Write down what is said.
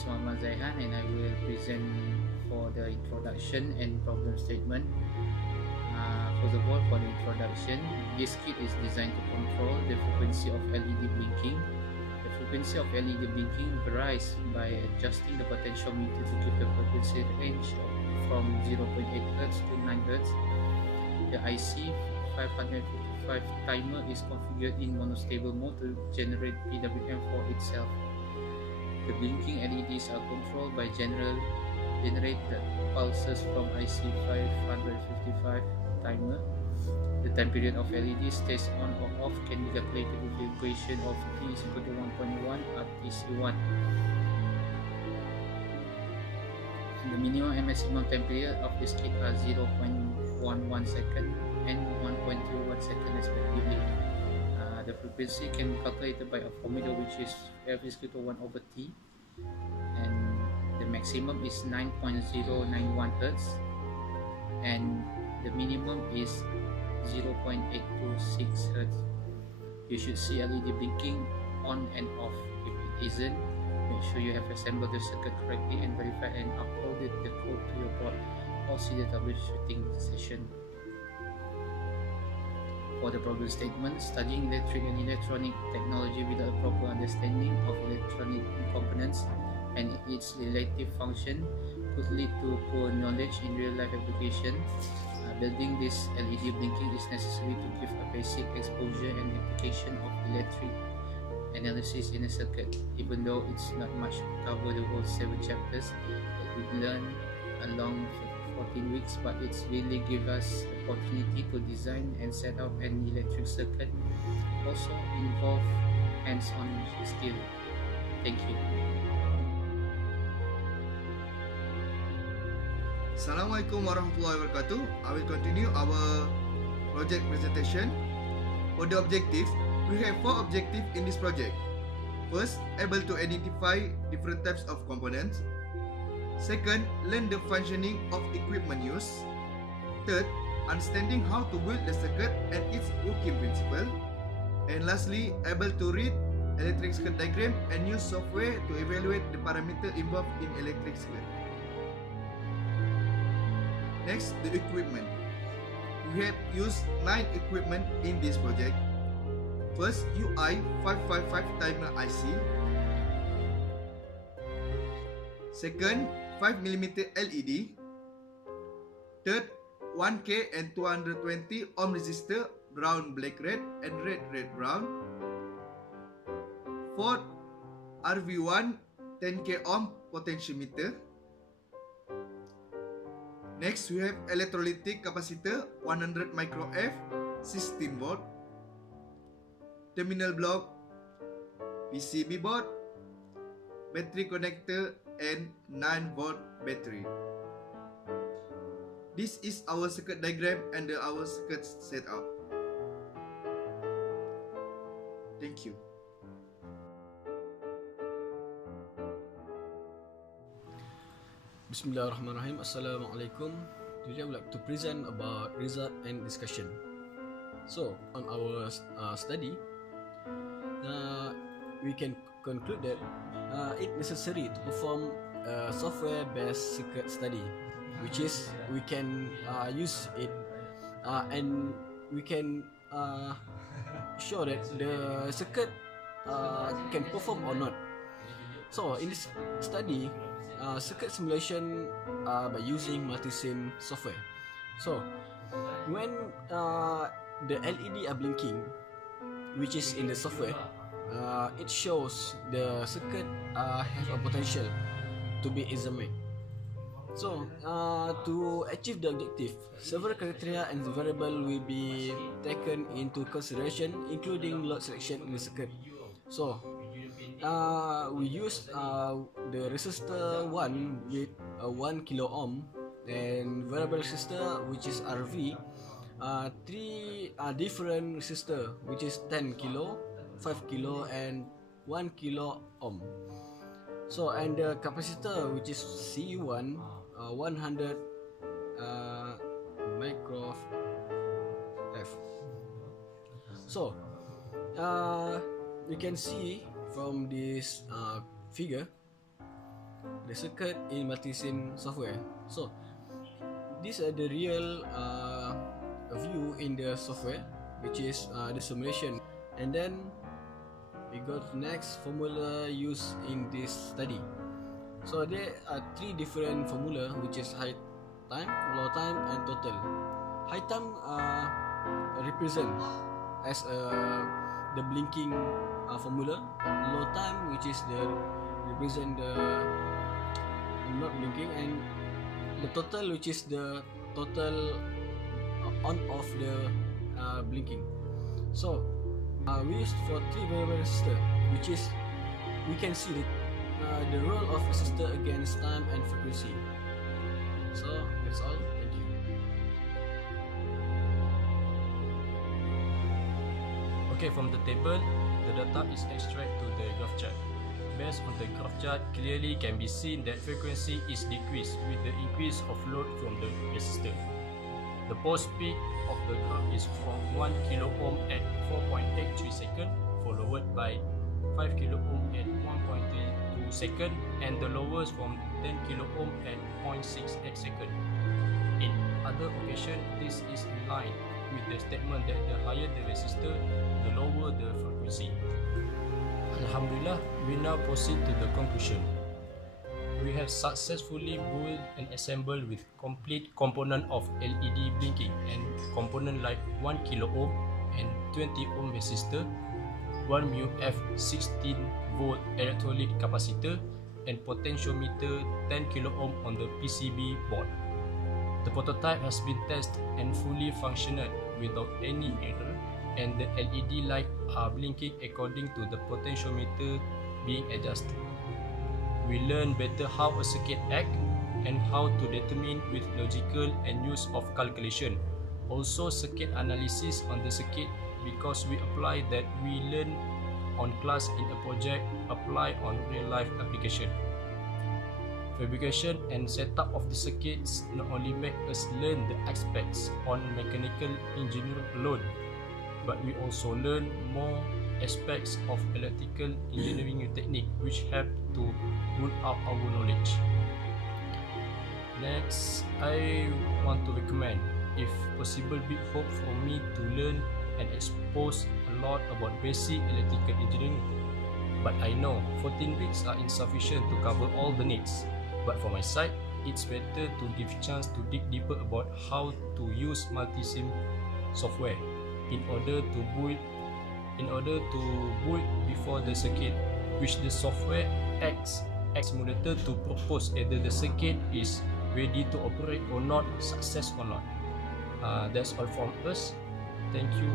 is Muhammad Zaihan, and I will present for the introduction and problem statement. First of all, for the introduction, this kit is designed to control the frequency of LED blinking. The frequency of LED blinking varies by adjusting the potentiometer to keep the frequency range from 0.8 Hz to 9 Hz. The IC 555 timer is configured in monostable mode to generate PWM for itself. The blinking LEDs are controlled by generated pulses from IC 555 timer. The time period of LED stays on or off can be calculated with the equation of T is equal to 1.1 at TC1. The minimum and maximum time period of this kit are 0.11 second and 1.21 second respectively. The frequency can be calculated by a formula which is F is equal to 1 over T, and the maximum is 9.091 Hz and the minimum is 0.826 Hz. You should see LED blinking on and off. If it isn't, make sure you have assembled the circuit correctly and verified and uploaded the code to your board or see the troubleshooting session. For the problem statement, studying electric and electronic technology without a proper understanding of electronic components and its relative function could lead to poor knowledge in real-life application. Building this LED blinking is necessary to give a basic exposure and application of electric analysis in a circuit. Even though it's not much to cover the whole 7 chapters that we learn along 14 weeks, but it's really give us opportunity to design and set up an electric circuit. Also involve hands-on skill. Thank you. Assalamualaikum warahmatullahi wabarakatuh. I will continue our project presentation. For the objective, we have 4 objectives in this project. First, able to identify different types of components. Second, learn the functioning of equipment used. Third, understanding how to build the circuit and its working principle. And lastly, able to read electric circuit diagram and use software to evaluate the parameter involved in electric circuit. Next, the equipment. We have used 9 equipment in this project. First, UI 555 timer IC. Second, 5mm LED. Third, 1K and 220 ohm resistor, brown, black, red, and red, red, brown. Fourth, RV1 10K ohm potentiometer. Next, we have electrolytic capacitor 100 microF 16 volt. Terminal block, PCB board, battery connector, and 9 volt battery. This is our circuit diagram and our circuit setup. Thank you. Bismillahirrahmanirrahim. Assalamualaikum. Today I would like to present about result and discussion. So on our study, we can conclude that it's necessary to perform a software-based circuit study, which is we can use it and we can show that the circuit can perform or not. So in this study, circuit simulation by using multi-sim software. So when the LED are blinking, which is in the software, it shows the circuit have a potential to be examined. So to achieve the objective, several criteria and variable will be taken into consideration, including load selection in the circuit. So we use the resistor 1 with 1 kilo ohm and variable resistor which is RV, 3 different resistor which is 10 kilo, 5 kilo and 1 kilo ohm. So and the capacitor which is C1 100 micro F. So you can see from this figure the circuit in multisim software. So these are the real view in the software, which is the simulation. And then we go to next formula used in this study. So there are three different formula, which is high time, low time, and total. High time represent as the blinking formula. Low time, which is the represent the not blinking, and the total, which is the total on off the blinking. So we used for three variable resistor, which is we can see the role of resistor against time and frequency. So that's all. Thank you. Okay, from the table, the data is extracted to the graph chart. Based on the graph chart, clearly can be seen that frequency is decreased with the increase of load from the resistor. The pulse peak of the graph is from 1 kilo ohm at 4.83 seconds, followed by 5 kilo ohm at 1.32 seconds, and the lowest from 10 kilo ohm at 0.68 seconds. In other occasions, this is in line with the statement that the higher the resistor, the lower the frequency. Alhamdulillah, we now proceed to the conclusion. We have successfully built and assembled with complete component of LED blinking and component like 1 kilo ohm and 20 ohm resistor, 1 μF 16 volt electrolytic capacitor, and potentiometer 10 kilo ohm on the PCB board. The prototype has been tested and fully functional without any error, and the LED light are blinking according to the potentiometer being adjusted. We learn better how a circuit acts and how to determine with logical and use of calculation. Also circuit analysis on the circuit, because we apply that we learn on class in a project, apply on real life application. Fabrication and setup of the circuits not only make us learn the aspects on mechanical engineering alone, but we also learn more aspects of electrical engineering technique which help to build up our knowledge. Next, I want to recommend, if possible, big hope for me to learn and expose a lot about basic electrical engineering. But I know 14 weeks are insufficient to cover all the needs. But for my side, it's better to give chance to dig deeper about how to use multisim software in order to build before the circuit, which the software acts simulator to propose either the circuit is ready to operate or not, success or not. That's all from us. Thank you.